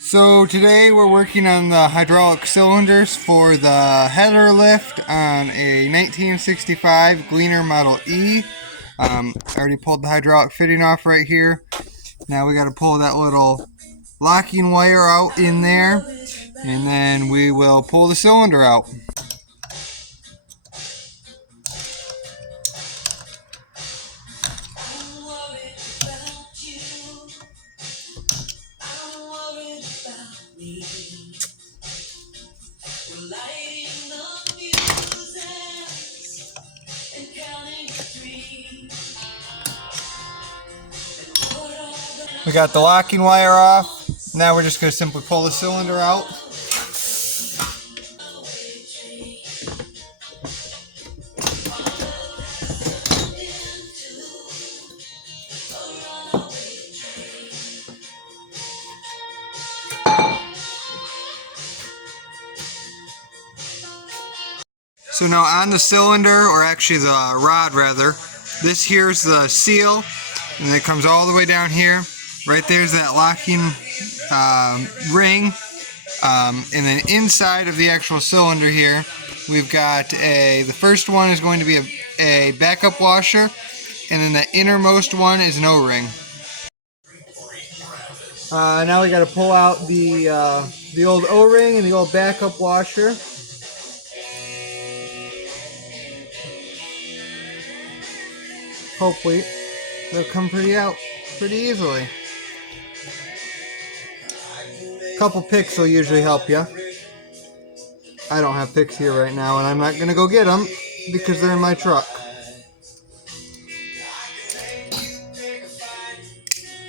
So today we're working on the hydraulic cylinders for the header lift on a 1965 Gleaner Model E. I already pulled the hydraulic fitting off right here. Now we got to pull that little locking wire out in there, and then we will pull the cylinder out. We got the locking wire off. Now we're just going to simply pull the cylinder out. So now on the cylinder, or actually the rod rather, this here's the seal, and it comes all the way down here. Right there's that locking ring, and then inside of the actual cylinder here, we've got the first one is going to be a backup washer, and then the innermost one is an O-ring. Now we got to pull out the old O-ring and the old backup washer. Hopefully they'll come pretty easily. A couple picks will usually help you. I don't have picks here right now, and I'm not going to go get them because they're in my truck.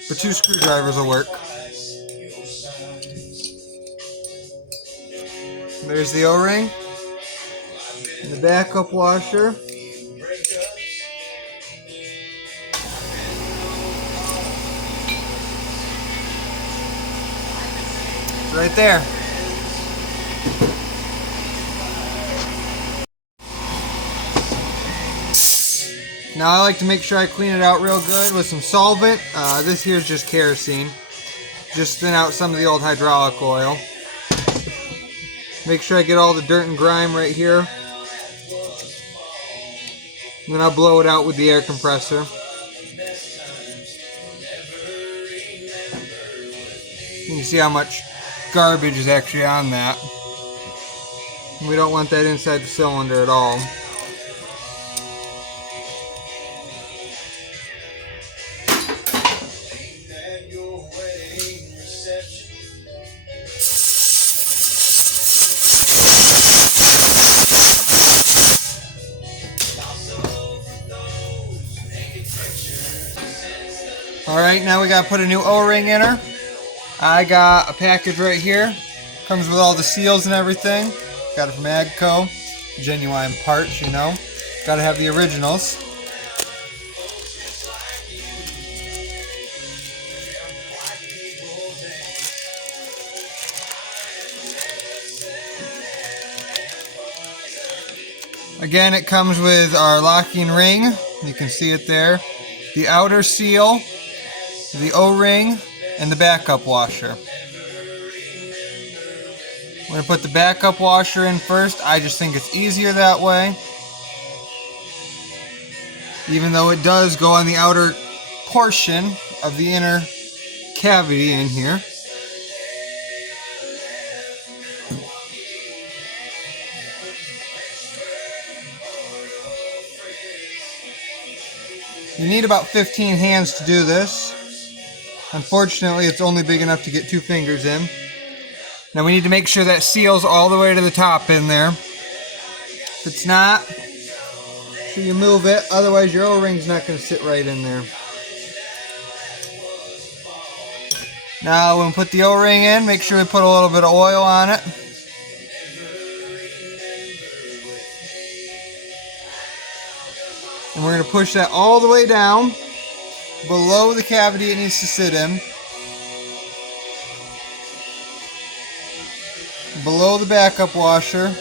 But 2 screwdrivers will work. There's the O-ring and the backup washer. Right there. Now I like to make sure I clean it out real good with some solvent. This here is just kerosene. Just thin out some of the old hydraulic oil. Make sure I get all the dirt and grime right here. And then I'll blow it out with the air compressor. You can see how much garbage is actually on that. We don't want that inside the cylinder at all. Alright, now we gotta put a new O-ring in her. I got a package right here. Comes with all the seals and everything. Got it from Agco. Genuine parts, you know. Gotta have the originals. Again, it comes with our locking ring. You can see it there. The outer seal, the O-ring, and the backup washer. We're going to put the backup washer in first. I just think it's easier that way. Even though it does go on the outer portion of the inner cavity in here. You need about 15 hands to do this. Unfortunately, it's only big enough to get 2 fingers in. Now we need to make sure that seals all the way to the top in there. If it's not, so you move it, otherwise your O-ring's not going to sit right in there. Now when we put the O-ring in, make sure we put a little bit of oil on it. And we're going to push that all the way down below the cavity it needs to sit in. Below the backup washer.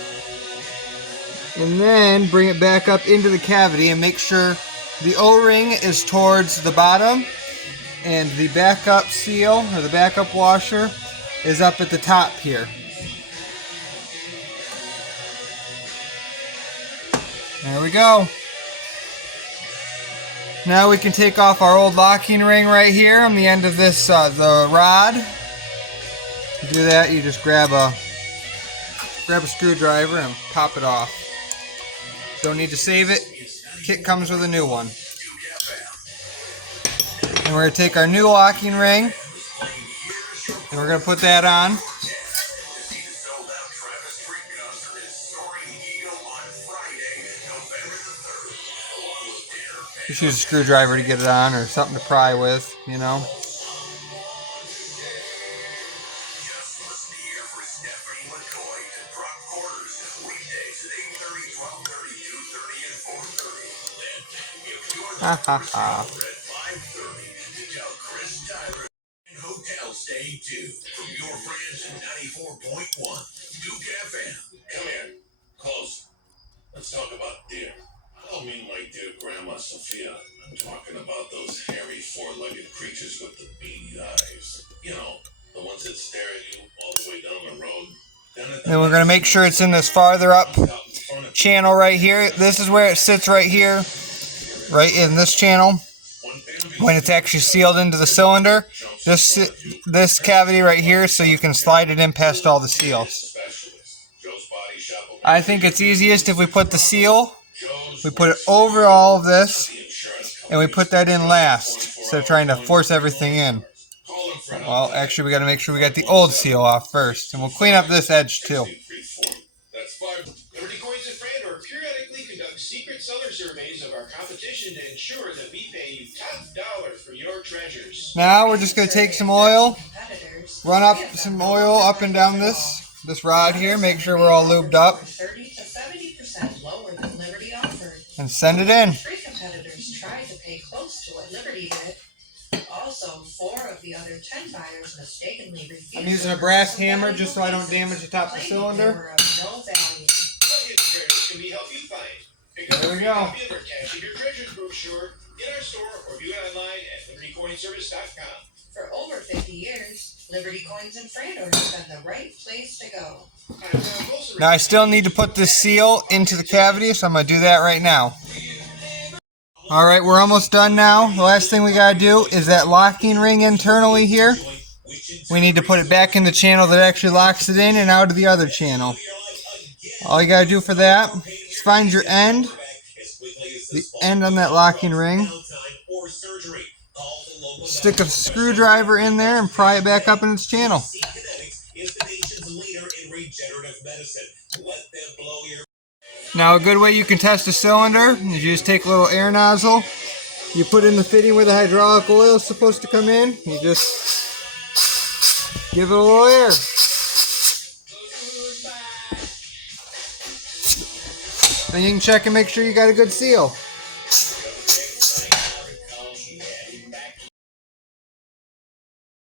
And then bring it back up into the cavity and make sure the O-ring is towards the bottom and the backup seal or the backup washer is up at the top here. There we go. Now we can take off our old locking ring right here on the end of this the rod. To do that, you just grab a screwdriver and pop it off. Don't need to save it. Kit comes with a new one. And we're going to take our new locking ring and we're going to put that on. Just use a screwdriver to get it on, or something to pry with, you know. Ha ha ha. Hotel stay too from your friends at 94.1 Duke FM. Come here, close. Let's talk about deer. I don't mean my dear Grandma Sophia. I'm talking about those hairy four-legged creatures with the beady eyes. You know, the ones that stare at you all the way down the road. Then we're going to make sure it's in this farther up channel right here. This is where it sits right here, right in this channel. When it's actually sealed into the cylinder, this cavity right here, so you can slide it in past all the seals. I think it's easiest if we put the seal, we put it over all of this, and we put that in last, instead of trying to force everything in. Well, actually we got to make sure we got the old seal off first, and we'll clean up this edge too. Periodically conduct secret seller surveys of our competition to ensure that we pay you top dollar for your treasures. Now we're just going to take some oil, run up some oil up and down this rod here, make sure we're all lubed up, 30 to 70% lower than Liberty offered, and send it in. 3 competitors tried to pay close to what Liberty did. Also, 4 of the other 10 buyers mistakenly refused. I'm using a brass hammer just so I don't damage the top of the cylinder. No value. Can we help you find? Pick up there we go. Copy of our Cash in Your Treasures brochure in our store or view it online at libertycoinservice.com. For over 50 years, Liberty Coins and Frandor has been the right place to go. Now I still need to put this seal into the cavity, so I'm going to do that right now. Alright, we're almost done now. The last thing we got to do is that locking ring internally here. We need to put it back in the channel that actually locks it in and out of the other channel. All you got to do for that is find your end, the end on that locking ring, stick a screwdriver in there and pry it back up in its channel. Now a good way you can test a cylinder is you just take a little air nozzle, you put in the fitting where the hydraulic oil is supposed to come in, you just give it a little air. And you can check and make sure you got a good seal.